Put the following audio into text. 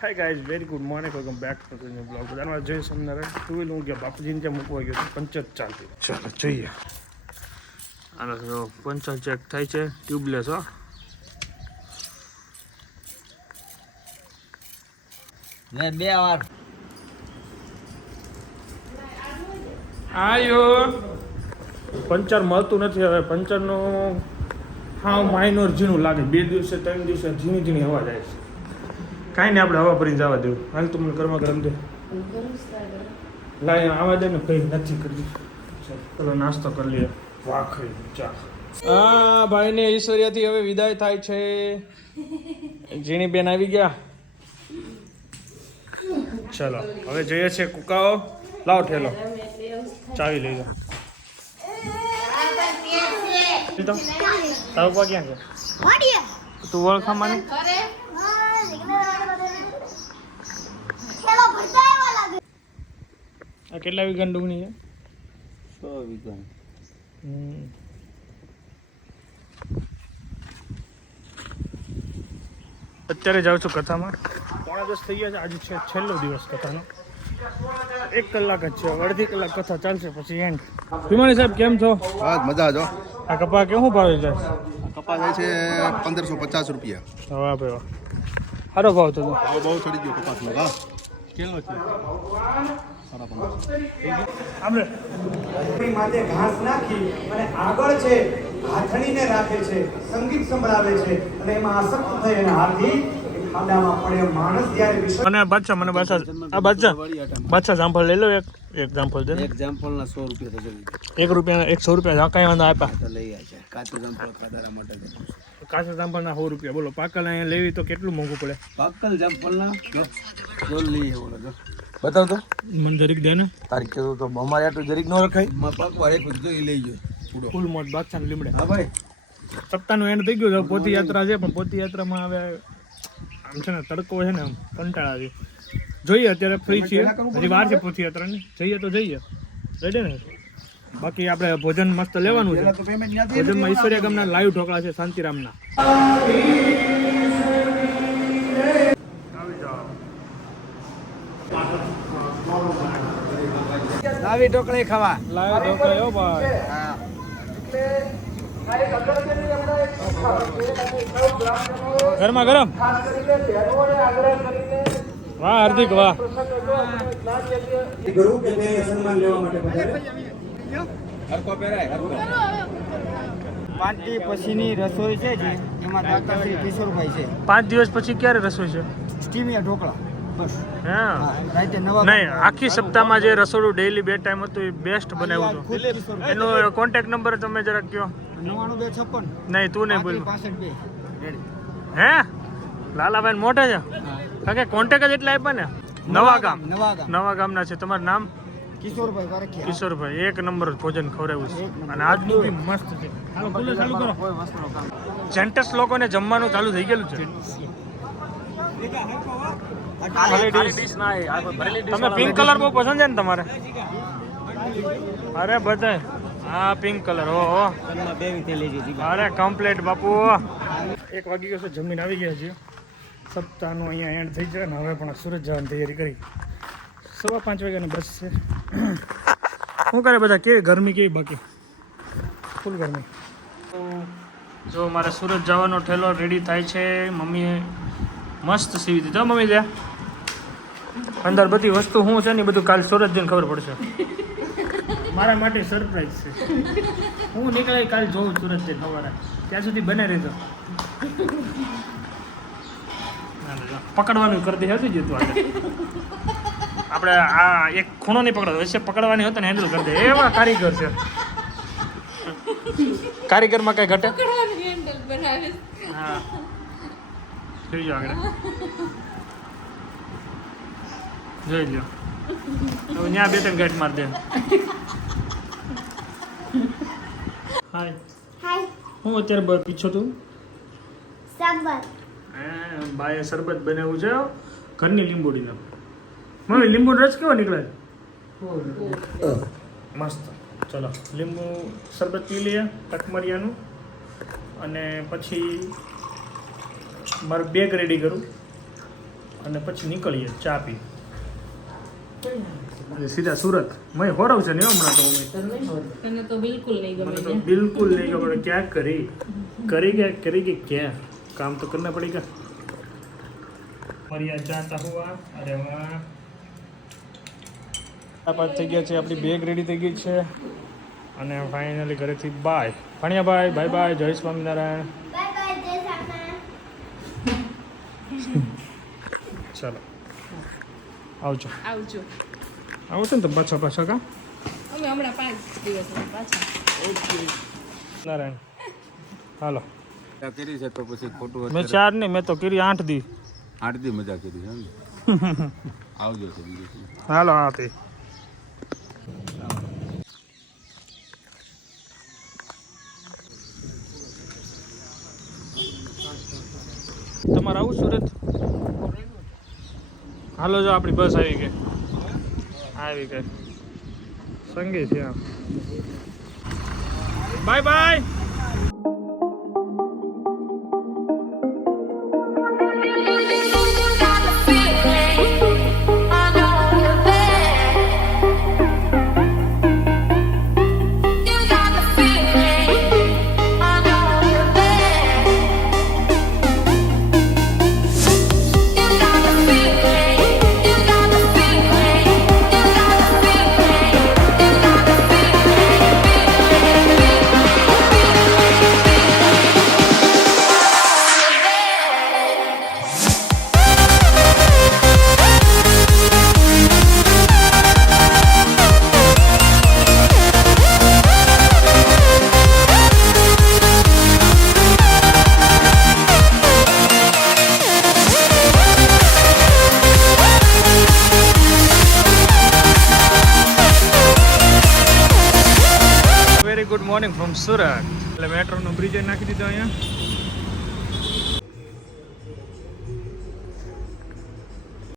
Hi guys, very good morning, welcome back to the new blog. બધાનો જય Somnarayan. Two wheel હું ગયા બાપુજીને ત્યાં મૂકવા ગયો છું, પંચર ચાલતી. ચાલો જોઈએ. આનો તો પંચર ચેક થાય છે, ટ્યુબલેસ હો. ને 2 વાર આયો પંચર મળતું નથી હવે. પંચરનું હા માઇનોર ઝીણું લાગે. 2 દિવસે 3 દિવસે ઝીણી ઝીણી હવા જાય છે. કાંઈ નહીં, આપણે હવા ભરીને જવા દેવું. હાલ તું મને ગરમા ગરમ દે. લાય આવા દે ને, કંઈ નથી કરવી. ચલો નાસ્તો કરી લઈએ. વાખરી ચા. આ ભાઈને ઈશ્વર્યાથી હવે વિદાય થાય છે. ઝીણી બેન આવી ગયા. ચલો હવે જઈએ છીએ કુકાઓ. લાવ ઠેલો, ચાવી લઈ જાઓ. તારો પા ક્યાં છે? તું ઓળખા મને? આ કેટલા વીઘા ડુંગળી છે? 100 વીઘા. અત્યારે જાઉં છું કથામાં. 9:30 થઈ ગયા છે. આજે છે છેલ્લો દિવસ કથાનો. 1 કલાક જ છે, અડધી કલાક કથા ચાલશે પછી એન્ડ. ભીમાણી સાહેબ કેમ છો? બસ મજા જો. આ કપા કેવું ભાવે છે? કપાસ જાય છે 1550 રૂપિયા. વાહ ભાઈ વાહ, સારો ભાવ તો. બહુ ચડી ગયો કપાસનો ભાવ. કેટલો છે? 1550. માથે ઘાસ નાખી અને આગળ છે હાથણીને રાખે છે, સંગીત સંભળાવે છે અને એમાં આસક્ત થઈ અને હાથી ખાડામાં પડે. માણસ જ્યારે મને બાદશાહ આ બાદશાહ જામફળ લઈ લો. એક જામફળ દે. એક જામફળ ના 100 રૂપિયા થશે. 1 રૂપિયા 100 રૂપિયા કાંઈ વાંધો આપ્યા તો લઈ આ છે. કાચું જામફળ ખાધારા માટે. કાચા જામફળના 100 રૂપિયા. બોલો પાકલ અહીંયા લેવી તો કેટલું મોંઘું પડે? પાકલ જામફળ ના જો લઈએ બોલો જો. બતાવ તો મને જરીક દે ને. તારીખ કીધું તો અમારે આટલું જરીક ન રખાય. માં પાકવા એક જોઈ લઈ ગયો પૂડો. ફૂલ મોટ બાદશાહ લીમડે. હા ભાઈ, સપ્તાહનું એન્ડ થઈ ગયું છે. પોથી યાત્રા છે, પણ પોથી યાત્રામાં હવે આમ છે ને તડકો છે ને, આમ કંટાળા છે. જોઈએ અત્યારે ફ્રી છીએ, હજી વાર છે પોથી યાત્રાની. જઈએ તો જઈએ, રેડી ને? બાકી આપણે ભોજન મસ્ત લેવાનું છે. ભોજનમાં ઈશ્વરિયા ગામના લાઈવ ઢોકળા છે, શાંતિરામના. લાવી ઢોકળી ખાવા. લાઈવ ઢોકળા હો ભાઈ. ગરમા ગરમ. વાહ હાર્દિક વાહ. ગુરુ કે તે સન્માન લેવા માટે પધારે. હરકો પહેરાય હરકો. પાંટી પછીની રસોઈ છે જે એમાં દાતા શ્રી કિશોરભાઈ છે. 5 દિવસ પછી ક્યારે રસોઈ છે? સ્ટીમિયા ઢોકળા બસ. હા રાતે 9 નહીં, આખી સપ્તાહમાં જે રસોડું ડેઈલી 2 ટાઈમ હતું એ બેસ્ટ બનાવ્યું હતું. એનો કોન્ટેક્ટ નંબર તમે જરાક કહો. 9256 નહીં તું નહીં બોલ. 65 રેડી. હે લાલાભાઈ મોટા છે? કારણ કે કોન્ટેક્ટ જ એટલે આપ્યા ને. નવા ગામ ના છે. તમારું નામ? કિશોરભાઈ વારખિયા. કિશોરભાઈ. 1 નંબર ભોજન ખવડાવ્યું છે અને આજનું બી મસ્ત છે. ચાલો ચાલુ કરો. કોઈ વસ્તુનો કામ. જેન્ટસ લોકોને જમવાનું ચાલુ થઈ ગયેલું છે. તમે પિંક કલર બહુ પસંદ છે ને તમારે? અરે બધાય હા પિંક કલર. ઓહો અરે કમ્પ્લીટ બાપુ. 1 વાગી ગયો છે, જમીન આવી ગયા છે. સપ્તાહનું અહીંયા એન્ડ થઈ જાય ને હવે પણ સુરત જવાની તૈયારી કરી. 5:15 વાગ્યાની બસ છે. શું કરે બધા? કેવી ગરમી કેવી? બાકી ફૂલ ગરમી. જો મારે સુરત જવાનો ઠેલો રેડી થાય છે. મમ્મીએ મસ્ત સીવી દીધો. મમ્મી લે અંદર બધી વસ્તુ શું છે ને બધું કાલ સુરત જઈને ખબર પડશે. મારા માટે સરપ્રાઈઝ છે. હું નીકળે કાલ જોઉં સુરત જઈને સવારે. ત્યાં સુધી બને રહેજો. પકડવાનું કરતી હતી જતું આપણે આ એક ખૂણો નહીં પકડતો, વચ્ચે પકડવાની હતો ને હેન્ડલ કરી દે એવા કારીગર છે. કારીગરમાં કઈ ઘટે? હા જોઈ લો આગળ, જોઈ લો. તો ત્યાં 2-3 ગાંઠ માર દે. હાય હું અત્યારે પીછો તું બાએ શરબત બનાવ્યું છે ઘરની લીંબોડીનો. મમ્મી લીંબુ રસ કેવો નીકળે? મસ્ત. ચલો લીંબુ શરબત પી લઈએ કટમરિયાનું અને પછી મારું બેગ રેડી કરું. અને પછી નીકળીએ ચા પી એટલે સીધા સુરત મેં હોરવ છે ને હમણાં તો તને તો બિલકુલ નહીં મને ગમે તો બિલકુલ નહીં ખબર ક્યાં કરી કે ક્યાં કામ તો કરના પડેગા મરિયા જાતા હુઆ અરે વાહ પાંચ થઈ ગયા છે આપણી બેગ રેડી થઈ ગઈ છે અને ફાઇનલી ઘરેથી બાય ભણ્યાભાઈ બાય બાય જય સ્વામિનારાયણ ચાલો આવજો આવજો આવો છો ને તો પાછા પાછા કા અમે હમણાં 5 દિવસમાં પાછા નારાયણ હાલો કરી છે તો પછી ખોટું મેં 4 નહીં મેં તો કરી 8 દી 8 દી મજા કરી છે આવજો તો બીજું હાલો હા તે તમારે આવું સુરત હાલો જો આપણી બસ આવી ગઈ સંગીત છે bye bye very good morning from Surat એટલે મેટ્રોનો બ્રિજ નાખી દીધો અહીંયા